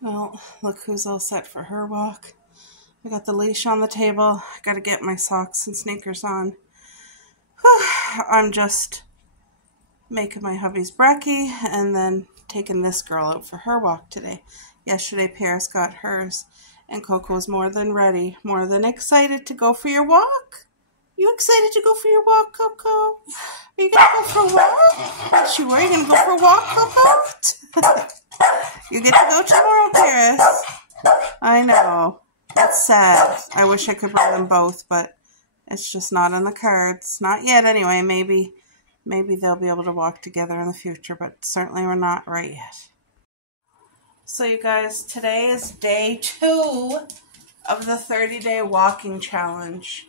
Well, look who's all set for her walk. I got the leash on the table. I gotta get my socks and sneakers on. I'm just making my hubby's brekkie and then taking this girl out for her walk today. Yesterday, Paris got hers, and Coco was more than ready, more than excited to go for your walk. You excited to go for your walk, Coco? Are you gonna go for a walk? Are you gonna go for a walk, Coco? You get to go tomorrow, Paris. I know. It's sad. I wish I could bring them both, but it's just not on the cards. Not yet, anyway. Maybe they'll be able to walk together in the future, but certainly we're not right yet. So, you guys, today is day 2 of the 30-day walking challenge.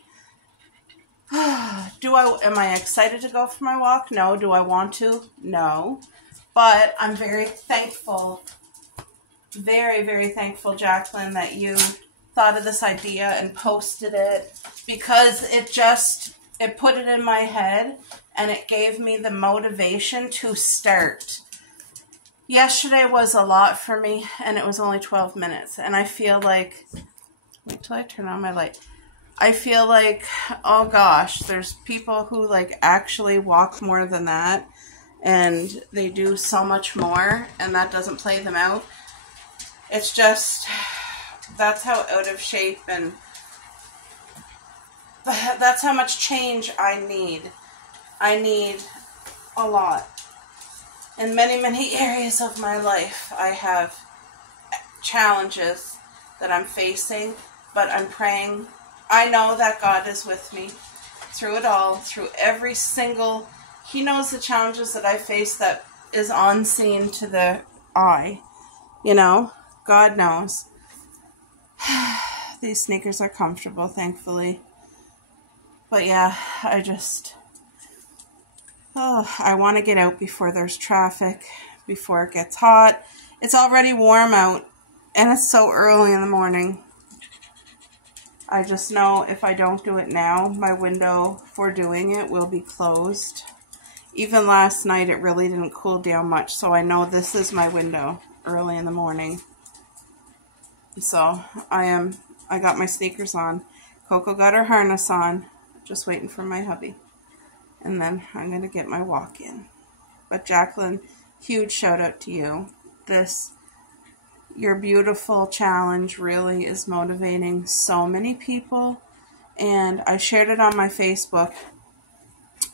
Am I excited to go for my walk? No. Do I want to? No. But I'm very thankful, very, very thankful, Jacqueline, that you thought of this idea and posted it, because it put it in my head and it gave me the motivation to start. Yesterday was a lot for me, and it was only 12 minutes, and I feel like, wait till I turn on my light. I feel like, oh gosh, there's people who like actually walk more than that, and they do so much more, and that doesn't play them out. It's just, that's how out of shape, and that's how much change I need. I need a lot. In many, many areas of my life, I have challenges that I'm facing, but I'm praying. I know that God is with me through it all, through every single, He knows the challenges that I face that is unseen to the eye. You know, God knows. These sneakers are comfortable, thankfully. But yeah, I want to get out before there's traffic, before it gets hot. It's already warm out, and it's so early in the morning. I just know if I don't do it now, my window for doing it will be closed. Even last night, it really didn't cool down much, so I know this is my window early in the morning. So I got my sneakers on. Coco got her harness on. Just waiting for my hubby. And then I'm going to get my walk in. But Jacqueline, huge shout out to you. Your beautiful challenge really is motivating so many people. And I shared it on my Facebook.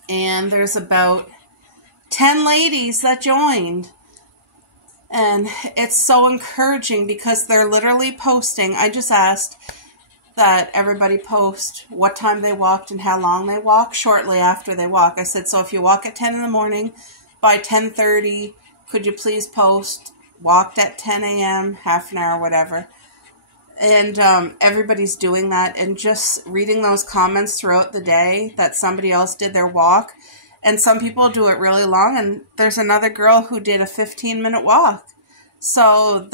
And there's about 10 ladies that joined. And it's so encouraging because they're literally posting. I just asked that everybody post what time they walked and how long they walked shortly after they walk. I said, so if you walk at 10 in the morning, by 10:30, could you please post walked at 10 a.m., half an hour, whatever. And everybody's doing that, and just reading those comments throughout the day that somebody else did their walk. And some people do it really long, and there's another girl who did a 15-minute walk. So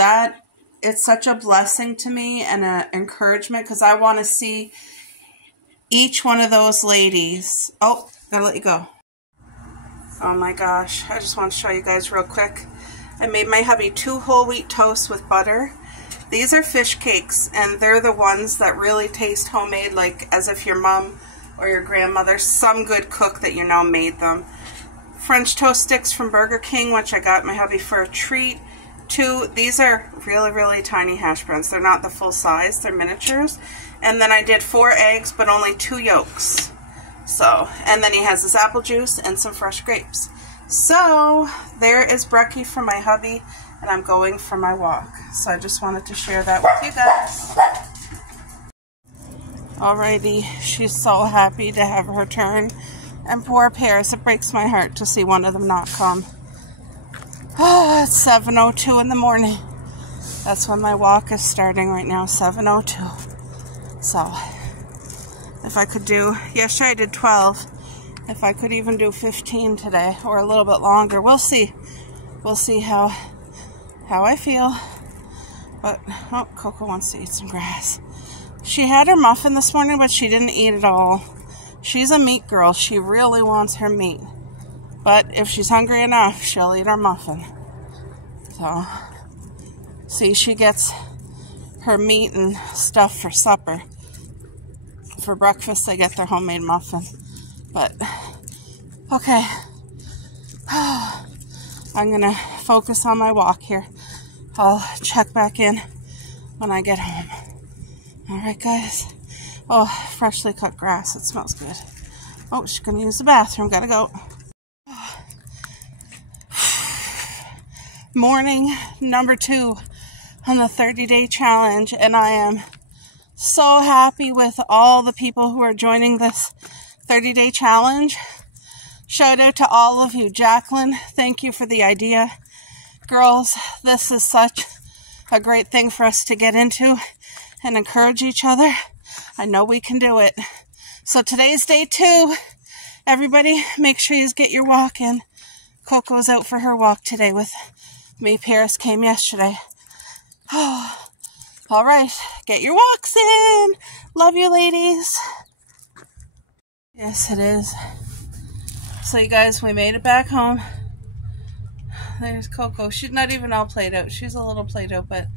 it's such a blessing to me and an encouragement, because I want to see each one of those ladies. Oh, gotta let you go. Oh my gosh, I just want to show you guys real quick. I made my hubby 2 whole wheat toasts with butter. These are fish cakes, and they're the ones that really taste homemade, like as if your mom or your grandmother, some good cook that you know made them. French toast sticks from Burger King, which I got my hubby for a treat. 2, these are really, really tiny hash browns. They're not the full size, they're miniatures. And then I did 4 eggs, but only 2 yolks. So, and then he has his apple juice and some fresh grapes. So, there is brekkie for my hubby, and I'm going for my walk. So I just wanted to share that with you guys. Alrighty, she's so happy to have her turn. And poor Paris, it breaks my heart to see one of them not come. Oh, it's 7:02 in the morning. That's when my walk is starting right now, 7:02. So, if I could do, yesterday I did 12. If I could even do 15 today, or a little bit longer, we'll see. We'll see how I feel. But, oh, Coco wants to eat some grass. She had her muffin this morning, but she didn't eat it all. She's a meat girl. She really wants her meat. But if she's hungry enough, she'll eat her muffin. So, See, she gets her meat and stuff for supper. For breakfast, they get their homemade muffin. But, okay. I'm going to focus on my walk here. I'll check back in when I get home. Alright, guys. Oh, freshly cut grass. It smells good. Oh, she's going to use the bathroom. Gotta go. Morning number 2 on the 30-day challenge, and I am so happy with all the people who are joining this 30-day challenge. Shout out to all of you. Jacqueline, thank you for the idea. Girls, this is such a great thing for us to get into and encourage each other. I know we can do it. So today's day 2. Everybody, make sure you get your walk in. Coco's out for her walk today with me. Paris came yesterday. Oh, all right, get your walks in. Love you, ladies. Yes, it is. So, you guys, we made it back home. There's Coco. She's not even all played out. She's a little played out, but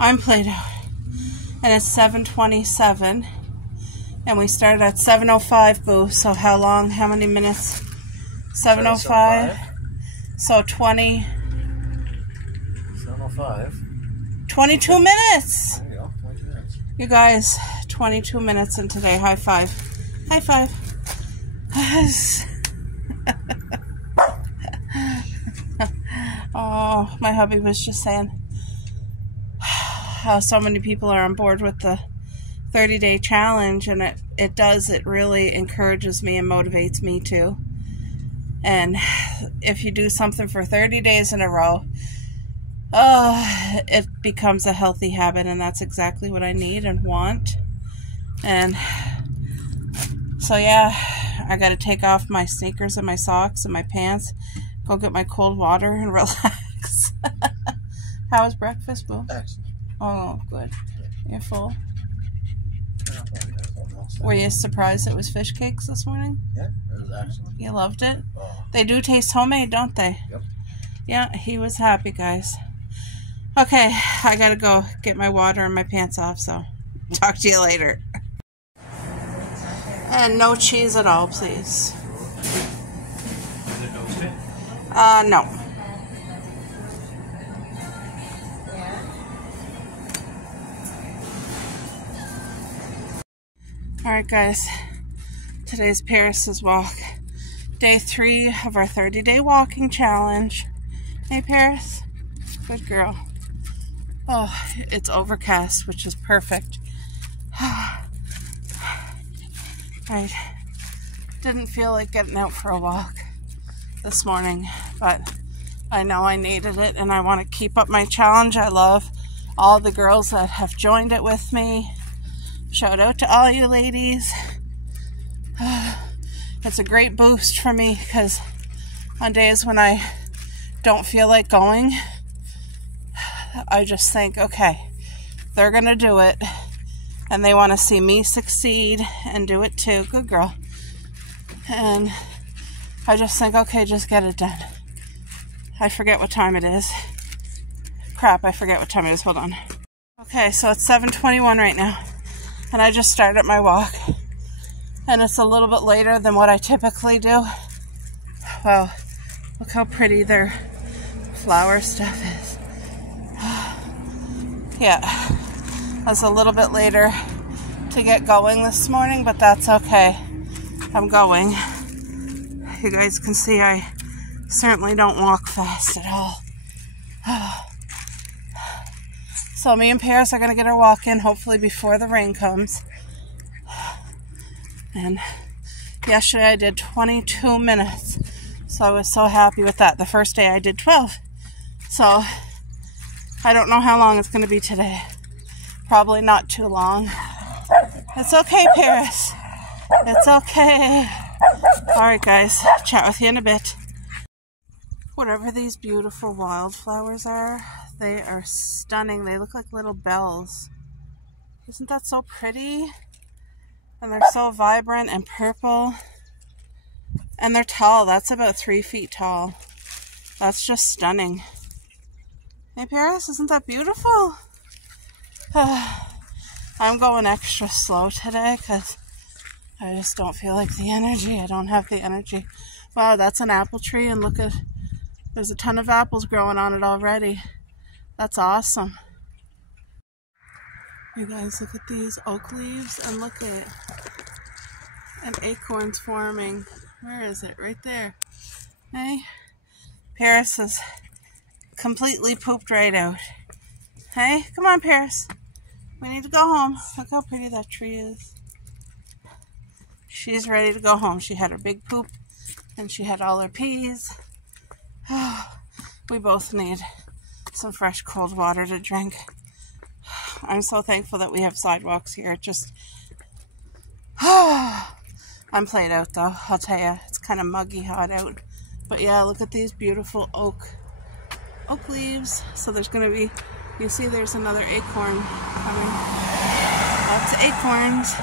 I'm played out. And it's 7:27. And we started at 7:05, Boo. So how long? How many minutes? 7:05. So 20. 7:05. 22 minutes. There you go. 22 minutes. You guys, 22 minutes in today. High five. High five. Oh, my hubby was just saying how so many people are on board with the 30-day challenge, and it really encourages me and motivates me too. And if you do something for 30 days in a row, it becomes a healthy habit, and that's exactly what I need and want. And so yeah, I got to take off my sneakers and my socks and my pants, go get my cold water and relax. How was breakfast, Boo? Excellent. Oh, good. You're full. Yeah, Were you surprised it was fish cakes this morning? it was excellent. You loved it? Oh. They do taste homemade, don't they? Yep. Yeah, he was happy, guys. Okay, I gotta go get my water and my pants off, so talk to you later. And no cheese at all, please. Is it toasted? No. Alright, guys. Today's Paris's walk. Day 3 of our 30-day walking challenge. Hey, Paris. Good girl. Oh, it's overcast, which is perfect. I didn't feel like getting out for a walk this morning, but I know I needed it, and I want to keep up my challenge. I love all the girls that have joined it with me. Shout out to all you ladies. It's a great boost for me, because on days when I don't feel like going, I just think, okay, they're gonna do it, and they want to see me succeed and do it too. Good girl. And I just think, okay, just get it done. I forget what time it is. Crap, I forget what time it is. Hold on. Okay, so it's 7:21 right now, and I just started my walk, and it's a little bit later than what I typically do. Wow, look how pretty their flower stuff is. Yeah, I was a little bit later to get going this morning, but that's okay. I'm going. You guys can see I certainly don't walk fast at all. So me and Paris are going to get our walk in, hopefully before the rain comes. And yesterday I did 22 minutes, so I was so happy with that. The first day I did 12. So I don't know how long it's going to be today. Probably not too long. It's okay, Paris. It's okay. Alright, guys. Chat with you in a bit. Whatever these beautiful wildflowers are, they are stunning. They look like little bells. Isn't that so pretty? And they're so vibrant and purple. And they're tall. That's about 3 feet tall. That's just stunning. Hey, Paris, isn't that beautiful? I'm going extra slow today because I just don't feel like the energy. I don't have the energy. Wow, that's an apple tree, and look at, there's a ton of apples growing on it already. That's awesome. You guys, look at these oak leaves, and look at an acorn's forming. Where is it? Right there. Hey, Paris has completely pooped right out. Hey, come on, Paris. We need to go home. Look how pretty that tree is. She's ready to go home. She had her big poop, and she had all her peas. We both need some fresh cold water to drink. I'm so thankful that we have sidewalks here. It just, I'm played out though, I'll tell you. It's kind of muggy hot out. But yeah, look at these beautiful oak leaves. So there's going to be, you see there's another acorn coming. Lots of acorns.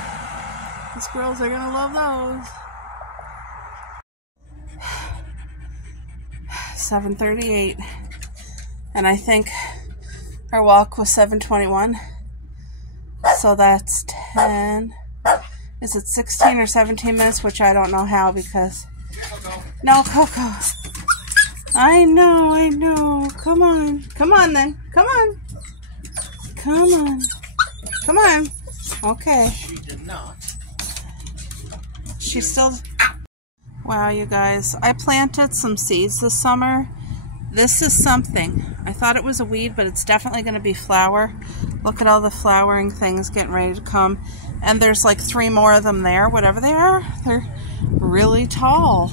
The squirrels are going to love those. 7:38. And I think our walk was 7:21. So that's 10. Is it 16 or 17 minutes? Which I don't know how because... No, Coco. I know. Come on. Come on then. Come on. Come on. Come on. Okay. She did not. She's still... Wow, you guys. I planted some seeds this summer. This is something. I thought it was a weed, but it's definitely going to be flower. Look at all the flowering things getting ready to come. And there's like 3 more of them there, whatever they are. They're really tall.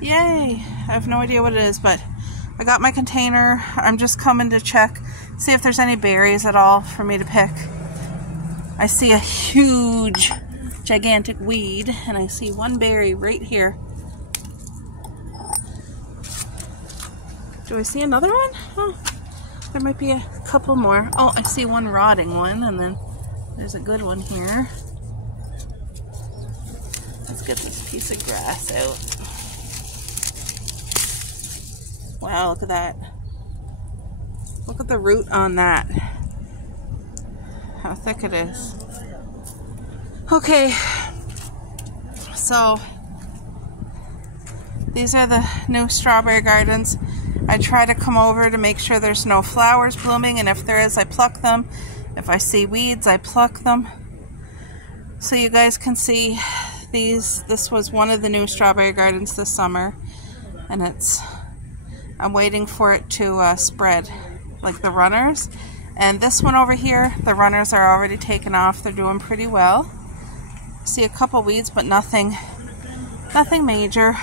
Yay. I have no idea what it is, but I got my container. I'm just coming to check, see if there's any berries at all for me to pick. I see a huge, gigantic weed, and I see one berry right here. Do I see another one? Oh, there might be a couple more. Oh, I see one rotting one, and then there's a good one here. Let's get this piece of grass out. Wow, look at that. Look at the root on that. How thick it is. Okay, so these are the new strawberry gardens. I try to come over to make sure there's no flowers blooming, and if there is, I pluck them. If I see weeds, I pluck them. So you guys can see these. This was one of the new strawberry gardens this summer, and I'm waiting for it to spread, like the runners. And this one over here, the runners are already taken off. They're doing pretty well. See a couple weeds, but nothing major.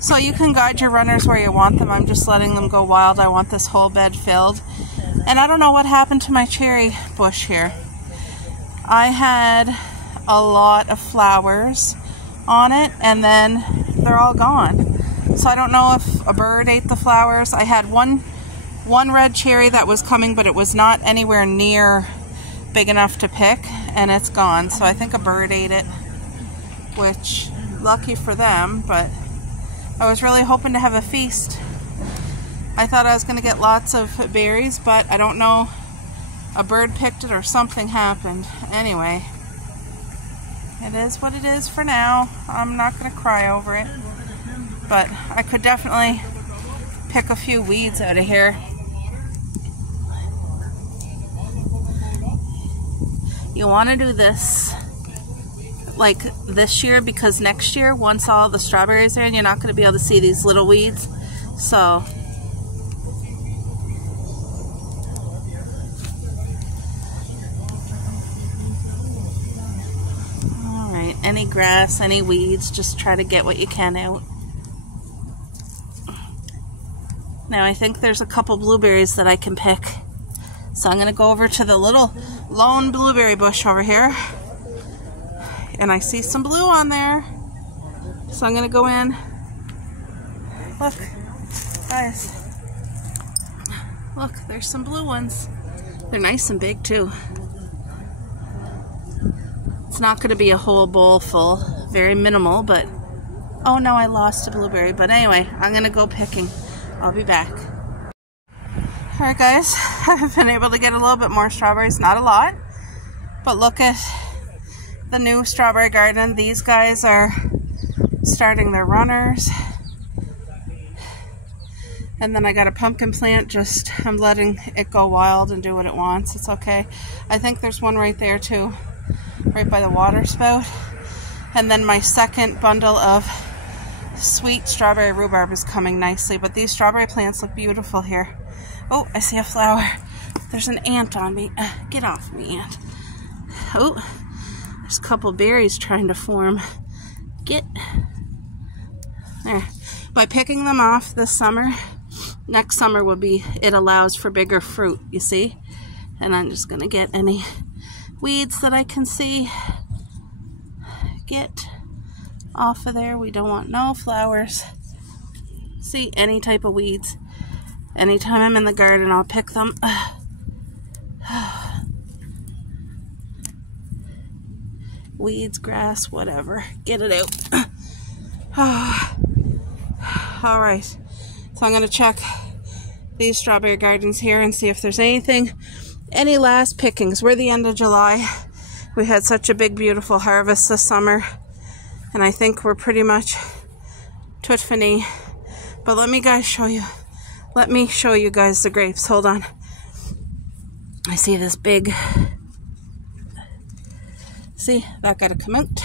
So you can guide your runners where you want them. I'm just letting them go wild. I want this whole bed filled. And I don't know what happened to my cherry bush here. I had a lot of flowers on it, and then they're all gone. So I don't know if a bird ate the flowers. I had one red cherry that was coming, but it was not anywhere near big enough to pick, and it's gone. So I think a bird ate it, which, lucky for them, but I was really hoping to have a feast. I thought I was going to get lots of berries, but I don't know. A bird picked it or something happened. Anyway, it is what it is for now. I'm not going to cry over it, but I could definitely pick a few weeds out of here. You want to do this like this year, because next year, once all the strawberries are in, you're not going to be able to see these little weeds. So alright, any grass, any weeds, just try to get what you can out. Now I think there's a couple blueberries that I can pick. So I'm going to go over to the little lone blueberry bush over here. And I see some blue on there. So I'm going to go in. Look, guys. Look, there's some blue ones. They're nice and big too. It's not going to be a whole bowl full. Very minimal, but... Oh no, I lost a blueberry. But anyway, I'm going to go picking. I'll be back. Alright guys, I've been able to get a little bit more strawberries, not a lot, but look at the new strawberry garden. These guys are starting their runners. And then I got a pumpkin plant, I'm letting it go wild and do what it wants. It's okay. I think there's one right there too, right by the water spout. And then my second bundle of sweet strawberry rhubarb is coming nicely, but these strawberry plants look beautiful here. Oh, I see a flower. There's an ant on me. Get off me, ant. Oh, there's a couple berries trying to form. Get there. By picking them off this summer, next summer will be, it allows for bigger fruit, you see? And I'm just going to get any weeds that I can see. Get off of there. We don't want no flowers. See, any type of weeds. Anytime I'm in the garden, I'll pick them. Weeds, grass, whatever. Get it out. Alright. So I'm going to check these strawberry gardens here and see if there's any last pickings. We're the end of July. We had such a big, beautiful harvest this summer. And I think we're pretty much tout fini. But let me show you guys the grapes. Hold on. I see this big... See, that got to come out.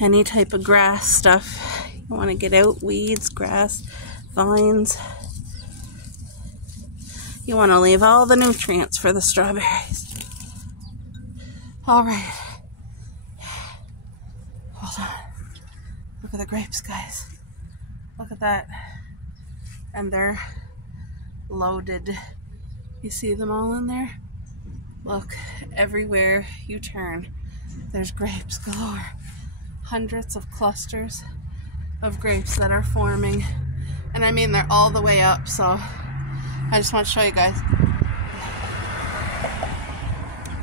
Any type of grass stuff you want to get out. Weeds, grass, vines. You want to leave all the nutrients for the strawberries. Alright. Hold on. Look at the grapes, guys. Look at that. And they're loaded. You see them all in there? Look, everywhere you turn, there's grapes galore. Hundreds of clusters of grapes that are forming. And I mean, they're all the way up, so I just want to show you guys.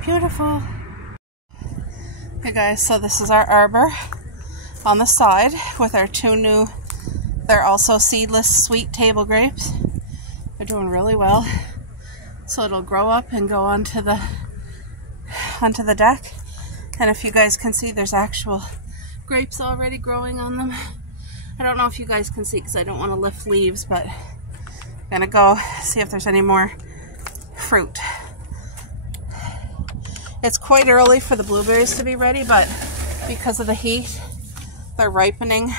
Beautiful. Okay guys, so this is our arbor on the side with our two new, they're also seedless sweet table grapes. They're doing really well. So it'll grow up and go onto the deck. And if you guys can see, there's actual grapes already growing on them. I don't know if you guys can see because I don't want to lift leaves, but I'm gonna go see if there's any more fruit. It's quite early for the blueberries to be ready, but because of the heat, they're ripening.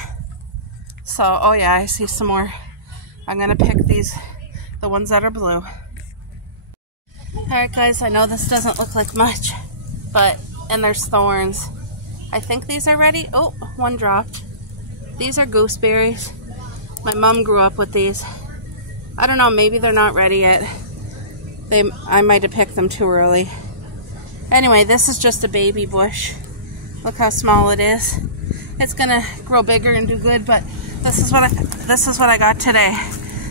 So, oh yeah, I see some more. I'm gonna pick these, the ones that are blue. Alright guys, I know this doesn't look like much, and there's thorns. I think these are ready. Oh, one dropped. These are gooseberries. My mom grew up with these. I don't know, maybe they're not ready yet. I might have picked them too early. Anyway, this is just a baby bush. Look how small it is. It's gonna grow bigger and do good, but this is what I got today.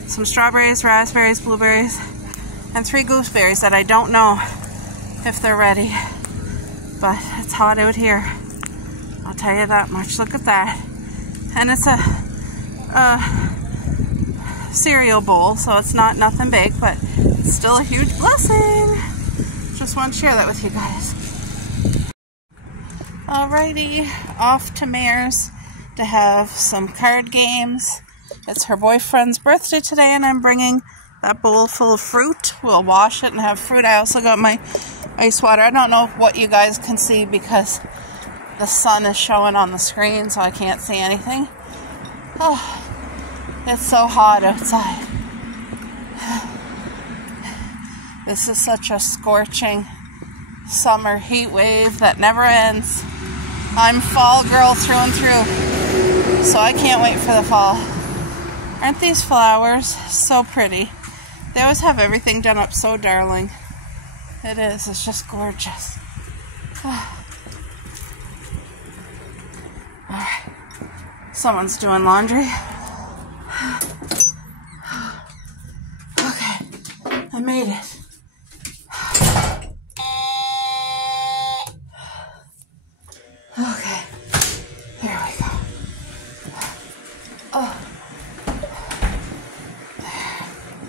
Some strawberries, raspberries, blueberries, and 3 gooseberries that I don't know if they're ready. But it's hot out here. I'll tell you that much. Look at that. And it's a cereal bowl, so it's not nothing big, but it's still a huge blessing. Just want to share that with you guys. Alrighty, off to Mare's to have some card games. It's her boyfriend's birthday today, and I'm bringing that bowl full of fruit. We'll wash it and have fruit. I also got my ice water. I don't know what you guys can see because the sun is showing on the screen, so I can't see anything. Oh, it's so hot outside. This is such a scorching summer heat wave that never ends. I'm fall girl through and through, so I can't wait for the fall. Aren't these flowers so pretty? They always have everything done up so darling. It is. It's just gorgeous. Alright. Someone's doing laundry. Okay. I made it. Okay. Here we go. Oh. There.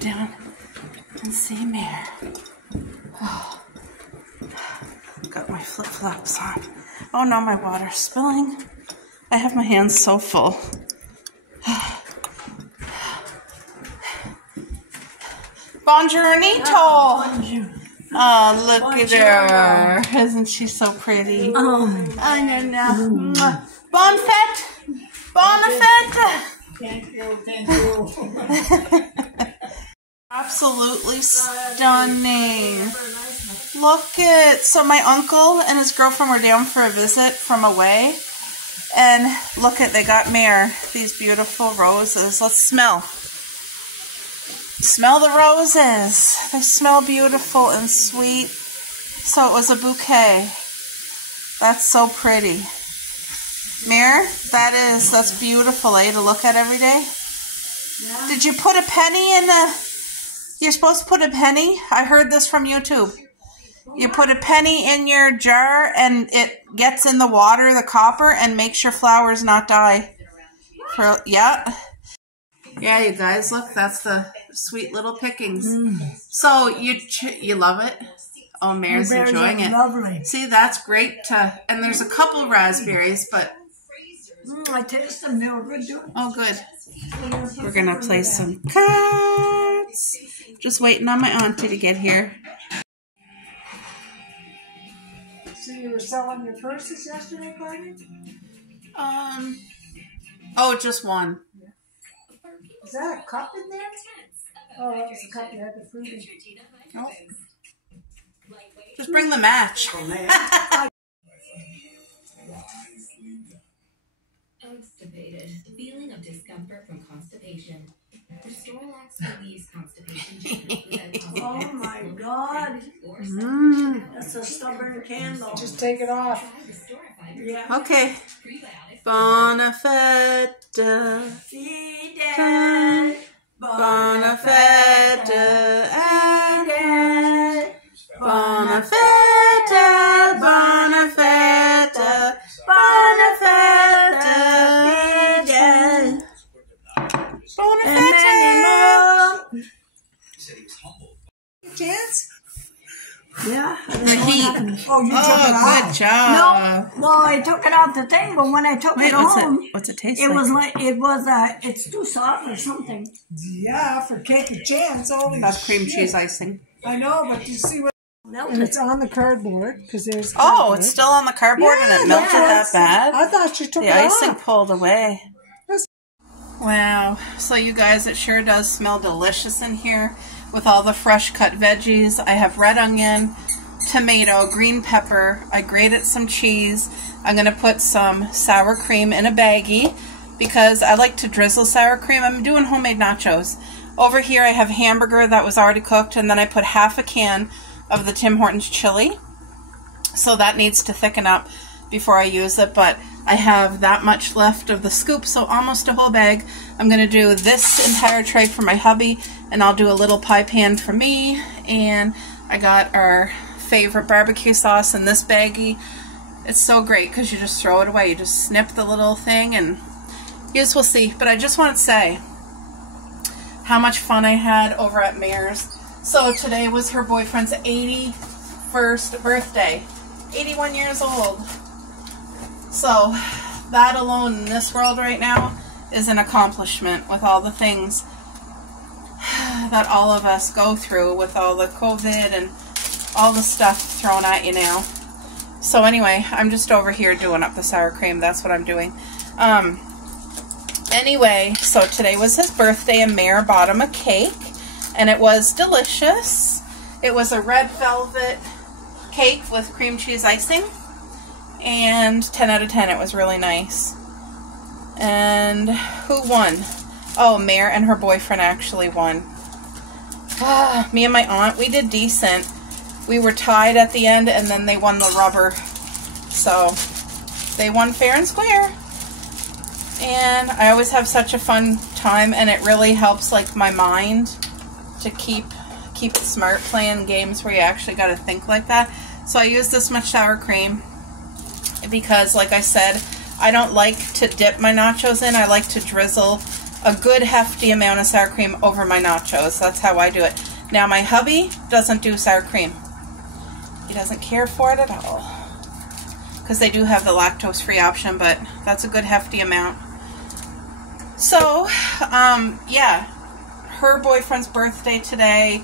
down and see Mare. Oh. Got my flip-flops on. Oh no, my water's spilling. I have my hands so full. Bonjournito! Oh, look at her. Isn't she so pretty? I know. Bon fête! Bon fête! Thank you. Absolutely stunning. Look at, so my uncle and his girlfriend were down for a visit from away. And look at, they got Mare these beautiful roses. Let's smell. Smell the roses. They smell beautiful and sweet. So it was a bouquet. That's so pretty. Mare, that's beautiful, eh, to look at every day? Yeah. Did you put a penny in the, you're supposed to put a penny? I heard this from YouTube. You put a penny in your jar and it gets in the water, the copper, and makes your flowers not die. Yeah, you guys, look, that's the sweet little pickings. So you love it? Oh, Mare's enjoying it. Lovely. See, that's great. And there's a couple raspberries, but... I taste them. They're good too. Oh, good. We're going to play some cards. Just waiting on my auntie to get here. So you were selling your purses yesterday, Courtney? Oh, just one. Is that a cup in there? Oh, that was the cup you had the fruit in. Oh. Just bring the match. Constipated. Feeling of discomfort from constipation. Restorelax relieves constipation. Oh my God. That's a stubborn candle. Just take it off. Yeah. Okay. Bona fede. Fide. Bona fede. Bona fede. Bona fede. Bona fede. Bona fede. Chance? Yeah. The heat. Oh, you took it off. Good job. No, well, I took it off the thing, but when I took it home, what's it taste it like? was it's too soft or something. Yeah, for cake of chance. Holy That's cream cheese icing. I know, but you see what? And it's on the cardboard because there's. Oh, it's still on the cardboard and it melted that bad? I thought you took the it icing off. pulled away. Wow. So you guys, it sure does smell delicious in here with all the fresh cut veggies. I have red onion, tomato, green pepper. I grated some cheese. I'm going to put some sour cream in a baggie because I like to drizzle sour cream. I'm doing homemade nachos. Over here I have hamburger that was already cooked, and then I put half a can of the Tim Hortons chili. So that needs to thicken up before I use it, but I have that much left of the scoop, so almost a whole bag. I'm going to do this entire tray for my hubby, and I'll do a little pie pan for me, and I got our favorite barbecue sauce in this baggie. It's so great because you just throw it away. You just snip the little thing, and you just will see. But I just want to say how much fun I had over at Mare's. So today was her boyfriend's 81st birthday. 81 years old. So that alone in this world right now is an accomplishment with all the things that all of us go through with all the COVID and all the stuff thrown at you now. So anyway, I'm just over here doing up the sour cream. That's what I'm doing. Anyway, so today was his birthday and Mare bought him a cake, and it was delicious. It was a red velvet cake with cream cheese icing, and 10 out of 10. It was really nice. And who won? Oh, Mare and her boyfriend actually won. Me and my aunt, we did decent. We were tied at the end, and then they won the rubber. So they won fair and square. And I always have such a fun time, and it really helps like my mind to keep it smart playing games where you actually got to think like that. So I use this much sour cream because, like I said, I don't like to dip my nachos in. I like to drizzle a good hefty amount of sour cream over my nachos. That's how I do it. Now my hubby doesn't do sour cream. He doesn't care for it at all. Because they do have the lactose-free option, but that's a good hefty amount. So, yeah, her boyfriend's birthday today.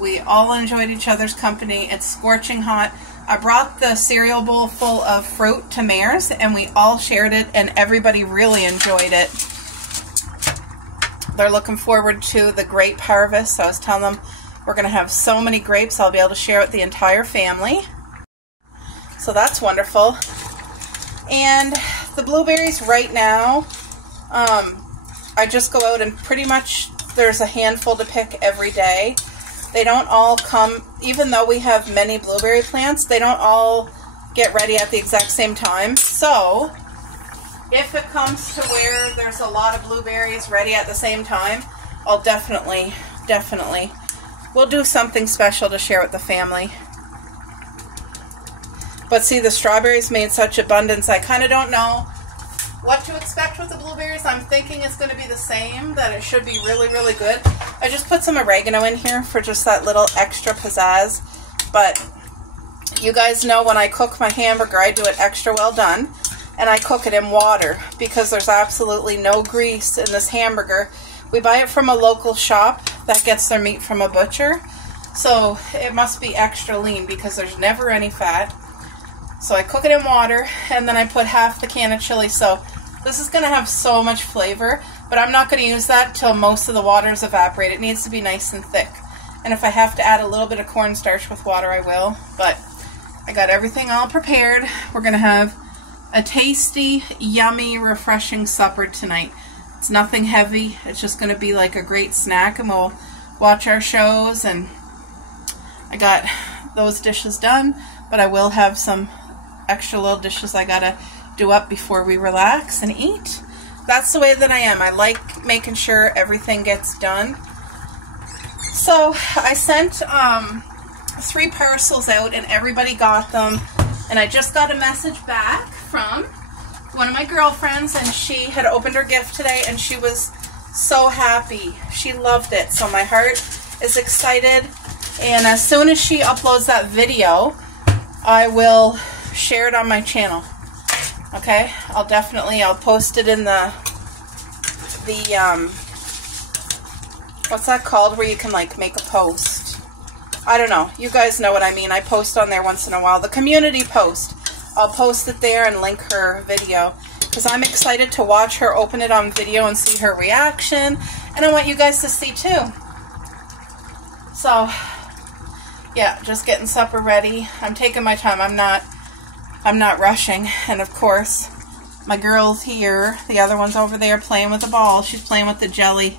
We all enjoyed each other's company. It's scorching hot. I brought the cereal bowl full of fruit to Mare's, and we all shared it, and everybody really enjoyed it. They're looking forward to the grape harvest. So I was telling them we're going to have so many grapes, I'll be able to share with the entire family. So that's wonderful. And the blueberries right now, I just go out and pretty much there's a handful to pick every day. They don't all come, even though we have many blueberry plants, they don't all get ready at the exact same time. So if it comes to where there's a lot of blueberries ready at the same time, I'll definitely, we'll do something special to share with the family. But see, the strawberries made such abundance, I kind of don't know what to expect with the blueberries. I'm thinking it's going to be the same, that it should be really, really good. I just put some oregano in here for just that little extra pizzazz. But you guys know when I cook my hamburger, I do it extra well done. And I cook it in water because there's absolutely no grease in this hamburger. We buy it from a local shop that gets their meat from a butcher. So it must be extra lean because there's never any fat. So I cook it in water, and then I put half the can of chili. So this is going to have so much flavor, but I'm not going to use that till most of the water is evaporated. It needs to be nice and thick. And if I have to add a little bit of cornstarch with water, I will. But I got everything all prepared. We're going to have a tasty, yummy, refreshing supper tonight. It's nothing heavy. It's just going to be like a great snack, and we'll watch our shows. And I got those dishes done, but I will have some extra little dishes I gotta do up before we relax and eat. That's the way that I am. I like making sure everything gets done. So I sent 3 parcels out, and everybody got them. And I just got a message back from one of my girlfriends, and she had opened her gift today, and she was so happy. She loved it. So my heart is excited. And as soon as she uploads that video, I will share it on my channel. Okay? I'll post it in the what's that called where you can like make a post? I don't know. You guys know what I mean. I post on there once in a while. The community post. I'll post it there and link her video because I'm excited to watch her open it on video and see her reaction, and I want you guys to see too. So yeah, just getting supper ready. I'm taking my time. I'm not rushing. And of course, my girl's here. The other one's over there playing with the ball. She's playing with the jelly.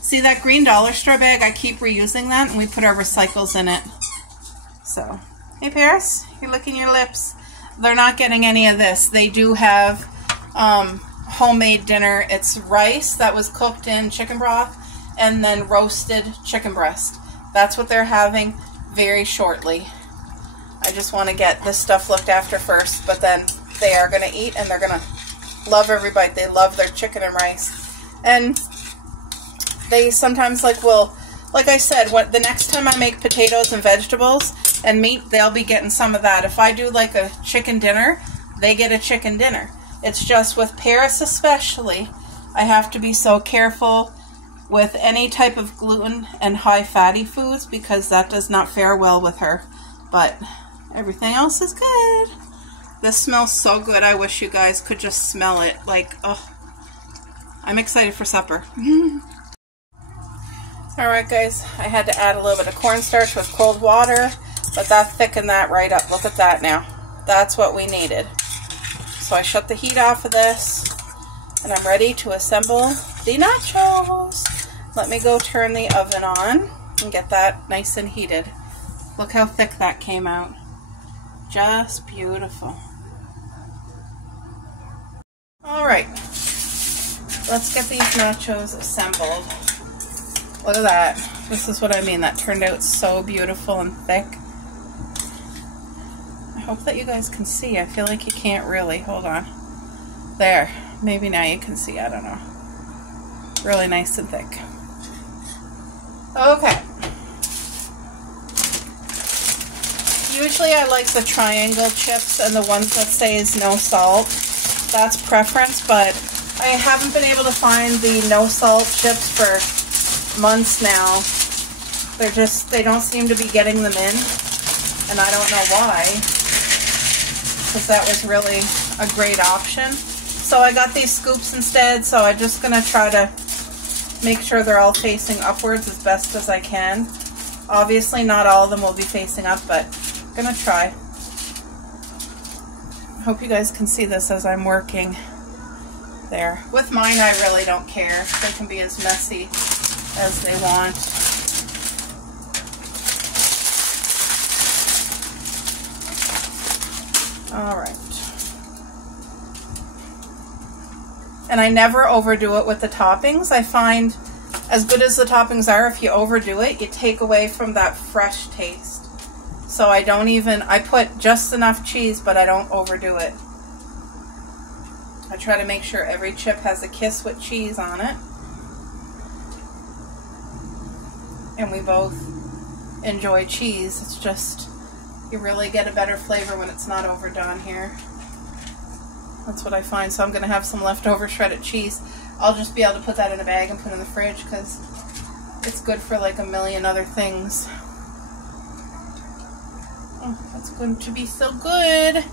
See that green dollar store bag? I keep reusing that, and we put our recycles in it. So, hey Paris, you're licking your lips. They're not getting any of this. They do have homemade dinner. It's rice that was cooked in chicken broth and then roasted chicken breast. That's what they're having very shortly. I just want to get this stuff looked after first, but then they are going to eat, and they're going to love every bite. They love their chicken and rice. And they sometimes like I said, the next time I make potatoes and vegetables and meat, they'll be getting some of that. If I do like a chicken dinner, they get a chicken dinner. It's just with Paris especially, I have to be so careful with any type of gluten and high fatty foods because that does not fare well with her. But everything else is good. This smells so good. I wish you guys could just smell it. Like, oh, I'm excited for supper. Alright guys, I had to add a little bit of cornstarch with cold water, but that thickened that right up. Look at that now. That's what we needed. So I shut the heat off of this, and I'm ready to assemble the nachos. Let me go turn the oven on and get that nice and heated. Look how thick that came out. Just beautiful. Alright, let's get these nachos assembled. Look at that. This is what I mean. That turned out so beautiful and thick. I hope that you guys can see. I feel like you can't really. Hold on. There. Maybe now you can see. I don't know. Really nice and thick. Okay. Usually I like the triangle chips and the ones that says no salt. That's preference, but I haven't been able to find the no salt chips for months now. They don't seem to be getting them in, and I don't know why, because that was really a great option. So I got these scoops instead, so I'm just going to try to make sure they're all facing upwards as best as I can. Obviously not all of them will be facing up, but I'm going to try. I hope you guys can see this as I'm working there. With mine, I really don't care. They can be as messy as they want. All right. And I never overdo it with the toppings. I find as good as the toppings are, if you overdo it, you take away from that fresh taste. So I put just enough cheese, but I don't overdo it. I try to make sure every chip has a kiss with cheese on it. And we both enjoy cheese. It's just, you really get a better flavor when it's not overdone here. That's what I find. So I'm going to have some leftover shredded cheese. I'll just be able to put that in a bag and put it in the fridge because it's good for like a million other things. Oh, that's going to be so good.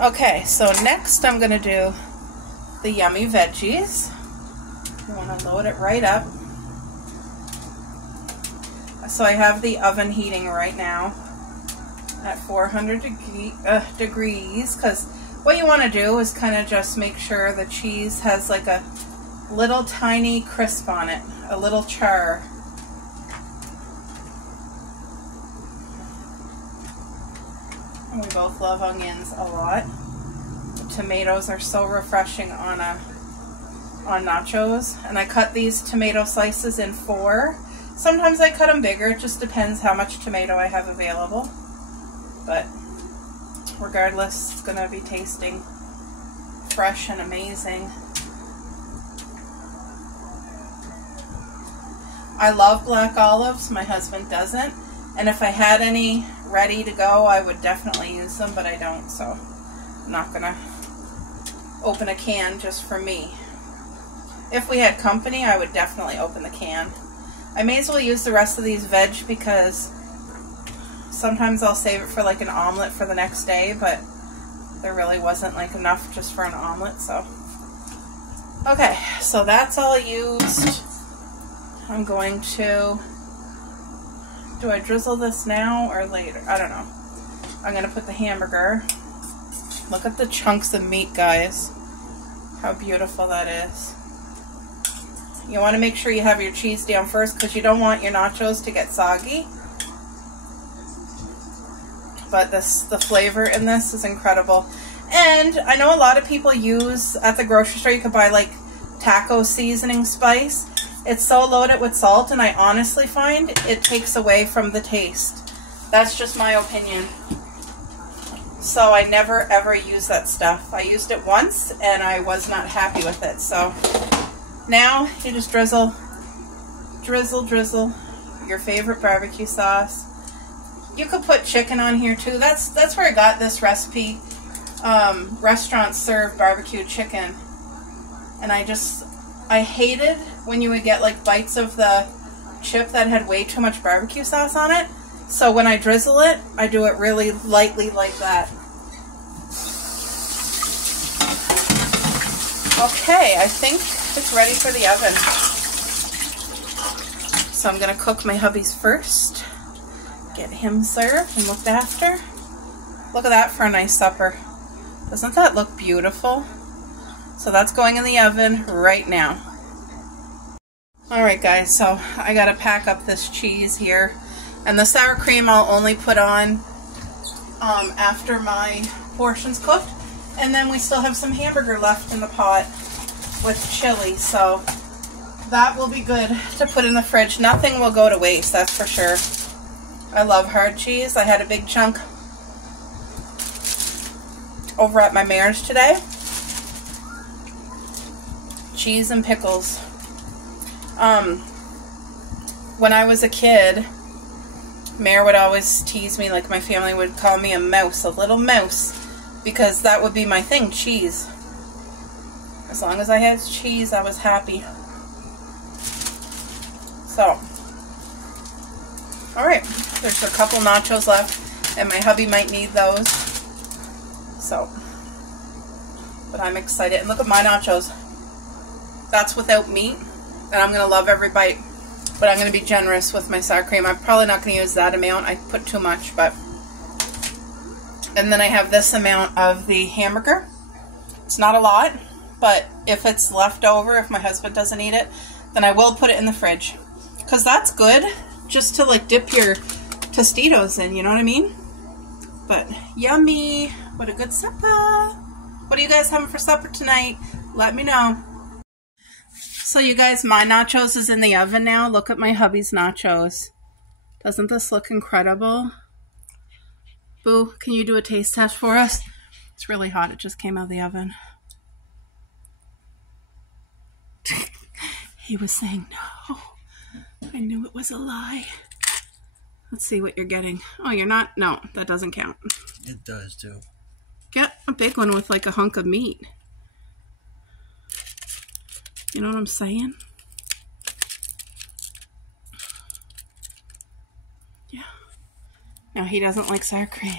Okay, so next I'm going to do the yummy veggies. You want to load it right up. So I have the oven heating right now at 400 degrees, because what you want to do is kind of just make sure the cheese has like a little tiny crisp on it, a little char. And we both love onions a lot. The tomatoes are so refreshing on nachos. And I cut these tomato slices in 4. Sometimes I cut them bigger. It just depends how much tomato I have available. But regardless, it's going to be tasting fresh and amazing. I love black olives. My husband doesn't. And if I had any ready to go, I would definitely use them, but I don't. So I'm not going to open a can just for me. If we had company, I would definitely open the can. I may as well use the rest of these veg because sometimes I'll save it for like an omelet for the next day, but there really wasn't like enough just for an omelet, so. Okay, so that's all used. I'm going to, do I drizzle this now or later? I don't know. I'm going to put the hamburger. Look at the chunks of meat, guys. How beautiful that is. You want to make sure you have your cheese down first because you don't want your nachos to get soggy. But the flavor in this is incredible. And I know a lot of people use, at the grocery store, you could buy like taco seasoning spice. It's so loaded with salt, and I honestly find it takes away from the taste. That's just my opinion. So I never ever use that stuff. I used it once and I was not happy with it. So now you just drizzle your favorite barbecue sauce. You could put chicken on here too. That's where I got this recipe. Restaurants serve barbecue chicken. And I hated when you would get like bites of the chip that had way too much barbecue sauce on it. So when I drizzle it, I do it really lightly like that. Okay, I think it's ready for the oven. So I'm going to cook my hubby's first. Get him served and looked after. Look at that for a nice supper. Doesn't that look beautiful? So that's going in the oven right now. Alright guys, so I gotta pack up this cheese here. And the sour cream I'll only put on after my portion's cooked. And then we still have some hamburger left in the pot with chili, so that will be good to put in the fridge. Nothing will go to waste, that's for sure. I love hard cheese. I had a big chunk over at my marriage today. Cheese and pickles. When I was a kid, Mare would always tease me, like my family would call me a mouse, a little mouse, because that would be my thing, cheese. As long as I had cheese, I was happy. So, alright, there's a couple nachos left, and my hubby might need those. So, but I'm excited. And look at my nachos. That's without meat, and I'm going to love every bite. But I'm going to be generous with my sour cream. I'm probably not going to use that amount. I put too much, but... And then I have this amount of the hamburger. It's not a lot, but if it's left over, if my husband doesn't eat it, then I will put it in the fridge. Because that's good, just to like dip your Tostitos in, you know what I mean? But yummy. What a good supper. What are you guys having for supper tonight? Let me know. So you guys, my nachos is in the oven now. Look at my hubby's nachos. Doesn't this look incredible? Boo, can you do a taste test for us? It's really hot. It just came out of the oven. He was saying no. I knew it was a lie. Let's see what you're getting. Oh, you're not? No, that doesn't count. It does too. Get a big one with like a hunk of meat. You know what I'm saying? Yeah. No, he doesn't like sour cream.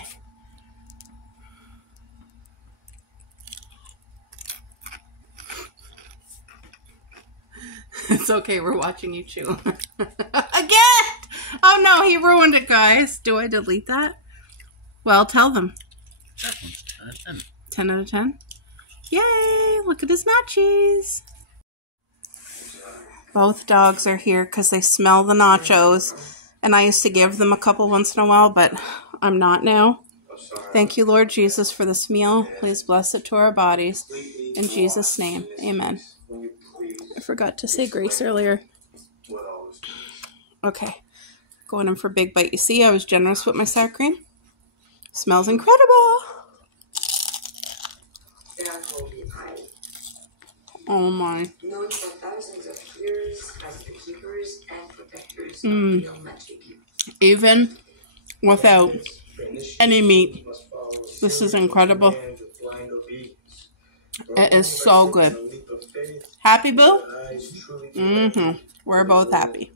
It's okay, we're watching you chew. Again! Oh no, he ruined it, guys. Do I delete that? Well, tell them. That one's 10 out of 10. 10 out of 10? Yay! Look at his nachos. Both dogs are here because they smell the nachos. And I used to give them a couple once in a while, but I'm not now. Thank you, Lord Jesus, for this meal. Please bless it to our bodies. In Jesus' name, amen. I forgot to say grace earlier. Okay. Going in for a big bite. You see, I was generous with my sour cream. Smells incredible. Oh my. Known for thousands of years as the keepers and protectors of the Almighty. Even without any meat, this is incredible. It is so good. Happy, Boo? Mm-hmm. We're both happy.